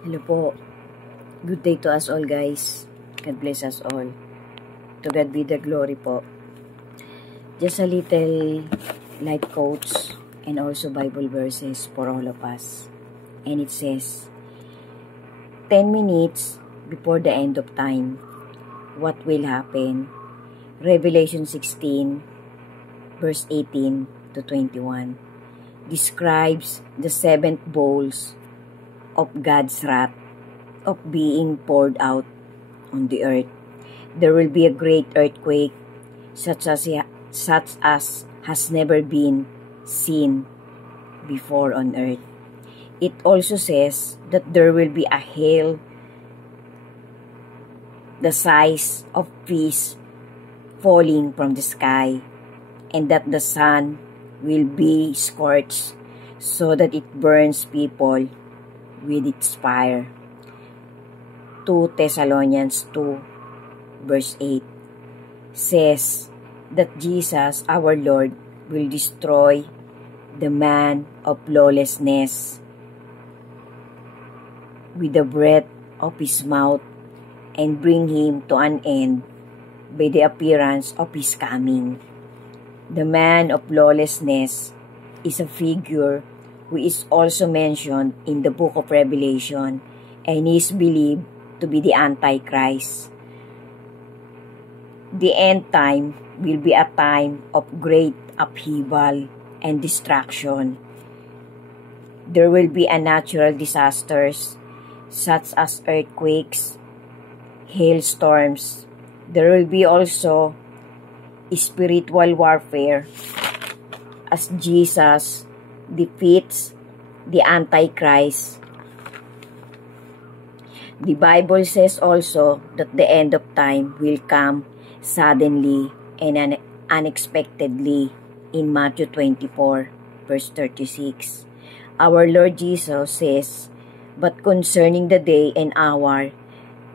Hello po. Good day to us all, guys. God bless us all. To God be the glory po. Just a little life quotes and also Bible verses for all of us. And it says, 10 minutes before the end of time, what will happen? Revelation 16, verse 18 to 21, describes the 7th bowls of God's wrath of being poured out on the earth. There will be a great earthquake such as has never been seen before on earth. It also says that there will be a hail the size of peas falling from the sky, and that the sun will be scorched so that it burns people with its fire. 2 Thessalonians 2 verse 8 says that Jesus, our Lord, will destroy the man of lawlessness with the breath of his mouth and bring him to an end by the appearance of his coming. The man of lawlessness is a figure who is also mentioned in the book of Revelation and is believed to be the Antichrist. The end time will be a time of great upheaval and destruction. There will be natural disasters such as earthquakes, hailstorms. There will be also spiritual warfare as Jesus defeats the Antichrist. The Bible says also that the end of time will come suddenly and unexpectedly in Matthew 24, verse 36. Our Lord Jesus says, "But concerning the day and hour,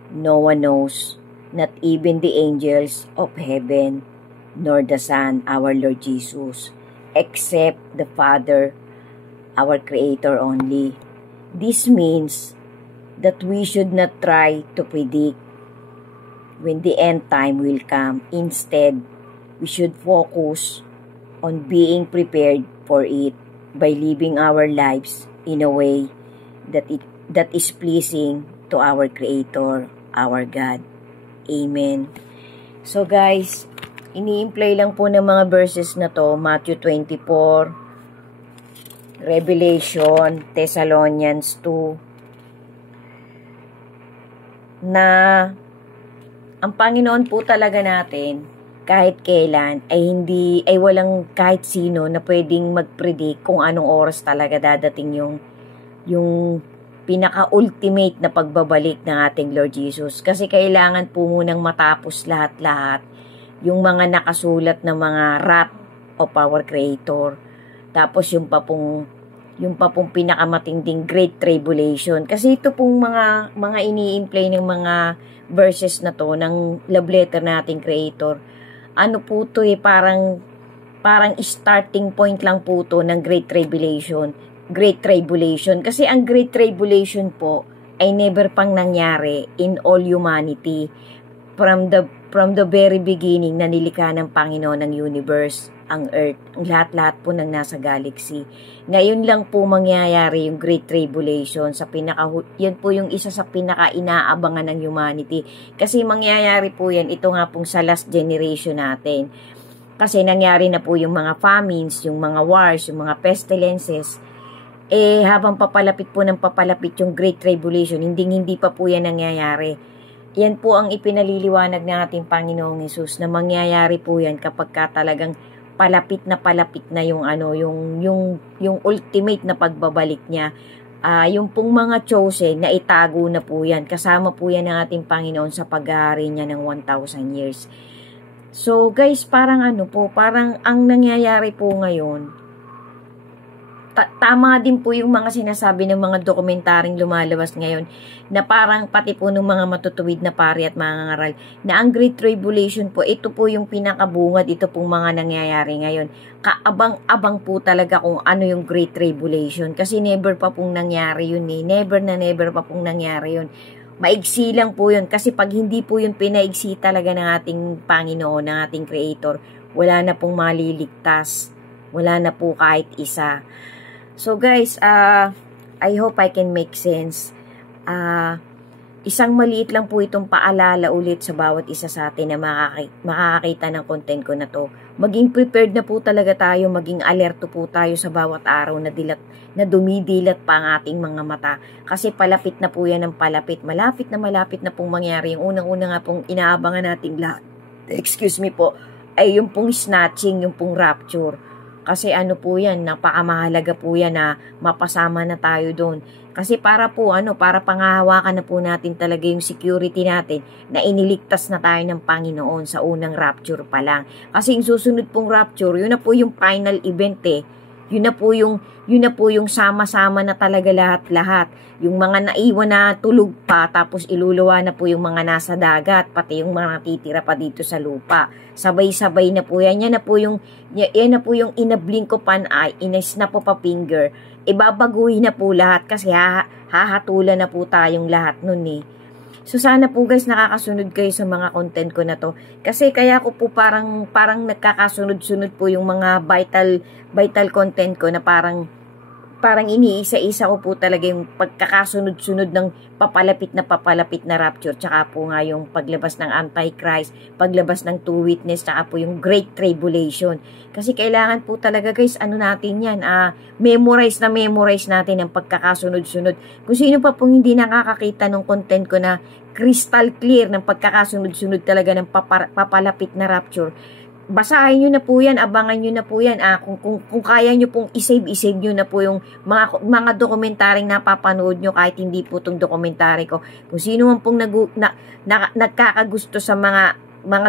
no one knows, not even the angels of heaven, nor the Son, our Lord Jesus, except the Father, our Creator only." This means that we should not try to predict when the end time will come. Instead, we should focus on being prepared for it by living our lives in a way that is pleasing to our Creator, our God. Amen. So guys, ini-imply lang po ng mga verses na to, Matthew 24, Revelation, Thessalonians 2, na ang Panginoon po talaga natin kahit kailan ay walang kahit sino na pwedeng mag-predict kung anong oras talaga dadating yung pinaka-ultimate na pagbabalik ng ating Lord Jesus. Kasi kailangan po munang matapos lahat-lahat yung mga nakasulat na mga wrath of our Creator. Tapos yung pa pong pinakamatinding Great Tribulation. Kasi ito pong mga ini-imply ng mga verses na to ng love letter nating Creator. Ano po to parang starting point lang po to ng Great Tribulation. Great Tribulation. Kasi ang Great Tribulation po ay never pang nangyari in all humanity. From the very beginning na nilikha ng Panginoon ng universe, ang earth, ang lahat-lahat po ng nasa galaxy. Ngayon lang po mangyayari yung Great Tribulation yan po yung isa sa pinaka-inaabangan ng humanity. Kasi mangyayari po yan, ito nga pong sa last generation natin. Kasi nangyari na po yung mga famines, yung mga wars, yung mga pestilences. Habang papalapit yung Great Tribulation, hindi pa po yan nangyayari. Yan po ang ipinaliliwanag ng ating Panginoong Hesus na mangyayari po yan kapag talagang palapit na yung ultimate na pagbabalik niya. Yung pong mga chosen na itago na po yan. Kasama po yan ng ating Panginoon sa paghahari niya ng 1,000 years. So guys, parang ang nangyayari po ngayon, tama din po yung mga sinasabi ng mga dokumentaryong lumalabas ngayon na parang pati po ng mga matutuwid na pari at mga ngaral na ang Great Tribulation po, ito po yung pinakabungad, ito pong mga nangyayari ngayon. Kaabang-abang po talaga kung ano yung Great Tribulation kasi never pa pong nangyari yun eh. Never pa pong nangyari yun. Maigsi lang po yun kasi pag hindi po yun pinaigsi talaga ng ating Panginoon, ng ating Creator, wala na pong maliligtas. Wala na po kahit isa. So guys, I hope I can make sense. Isang maliit lang po itong paalala ulit sa bawat isa sa atin na makakakita ng content ko na to. Maging prepared na po talaga tayo, maging alerto po tayo sa bawat araw na dumidilat pa ang ating mga mata. Kasi palapit na po yan ng palapit. Malapit na pong mangyari. Yung unang-una nga pong inaabangan nating lahat, excuse me po, ay yung pong snatching, yung pong rapture. Kasi ano po yan, napakamahalaga po yan na mapasama na tayo doon. Kasi para pangahawakan na po natin talaga yung security natin na iniligtas na tayo ng Panginoon sa unang rapture pa lang. Kasi yung susunod pong rapture, yun na po yung final event eh. Yun na po yung sama-sama na talaga lahat-lahat. Yung mga naiwan na tulog pa, tapos iluluwa na po yung mga nasa dagat, pati yung mga natitira pa dito sa lupa. Sabay-sabay na po yan. Yan na po yung in a blink of an eye, in a snap of a finger. Ibabaguhin na po lahat kasi hahatulan na po tayong lahat nun eh. So sana po guys nakakasunod kayo sa mga content ko na to. Kasi kaya ko po parang nagkakasunod-sunod po yung mga vital content ko na parang iniisa-isa ko po talaga yung pagkakasunod-sunod ng papalapit na rapture. Tsaka po nga yung paglabas ng Antichrist, paglabas ng two witness, tsaka po yung Great Tribulation. Kasi kailangan po talaga guys, natin yan, memorize natin ang pagkakasunod-sunod. Kung sino pa pong hindi nakakakita ng content ko na crystal clear ng pagkakasunod-sunod talaga ng papalapit na rapture, basahin nyo na po yan, abangan nyo na po yan. Kung kaya nyo pong isave nyo na po yung mga dokumentaryong napapanood nyo kahit hindi po itong dokumentary ko. Kung sino man pong nagkakagusto sa mga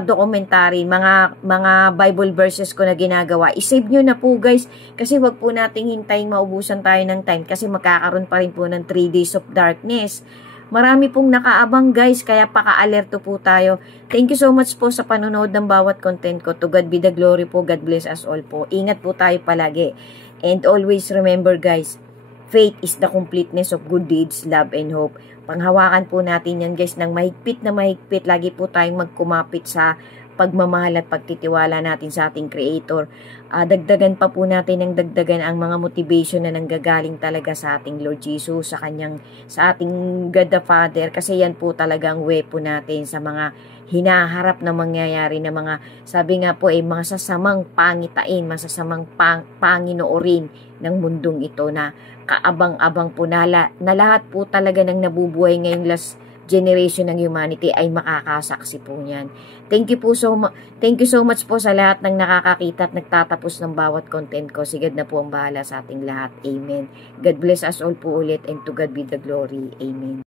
dokumentary, mga Bible verses ko na ginagawa, isave nyo na po guys. Kasi wag po nating hintayin maubusan tayo ng time kasi magkakaroon pa rin po ng 3 days of darkness. Marami pong nakaabang guys, kaya paka-alerto po tayo. Thank you so much po sa panonood ng bawat content ko. To God be the glory po. God bless us all po. Ingat po tayo palagi. And always remember guys, faith is the completeness of good deeds, love, and hope. Panghawakan po natin yan guys ng mahigpit na mahigpit. Lagi po tayong magkumapit sa pagmamahal at pagtitiwala natin sa ating Creator. Dagdagan pa po natin ng dagdagan ang mga motivation na nanggagaling talaga sa ating Lord Jesus, sa ating God the Father, kasi yan po talagang weapon natin sa mga hinaharap na mangyayari na mga, sabi nga po mga sasamang pangitain, masasamang panginoorin ng mundong ito na kaabang-abang po na lahat po talaga ng nabubuhay ngayong last generation ng humanity ay makakasaksi po niyan. Thank you so much po sa lahat ng nakakakita at nagtatapos ng bawat content ko. Si God na po ang bahala sa ating lahat. Amen. God bless us all po ulit, and to God be the glory. Amen.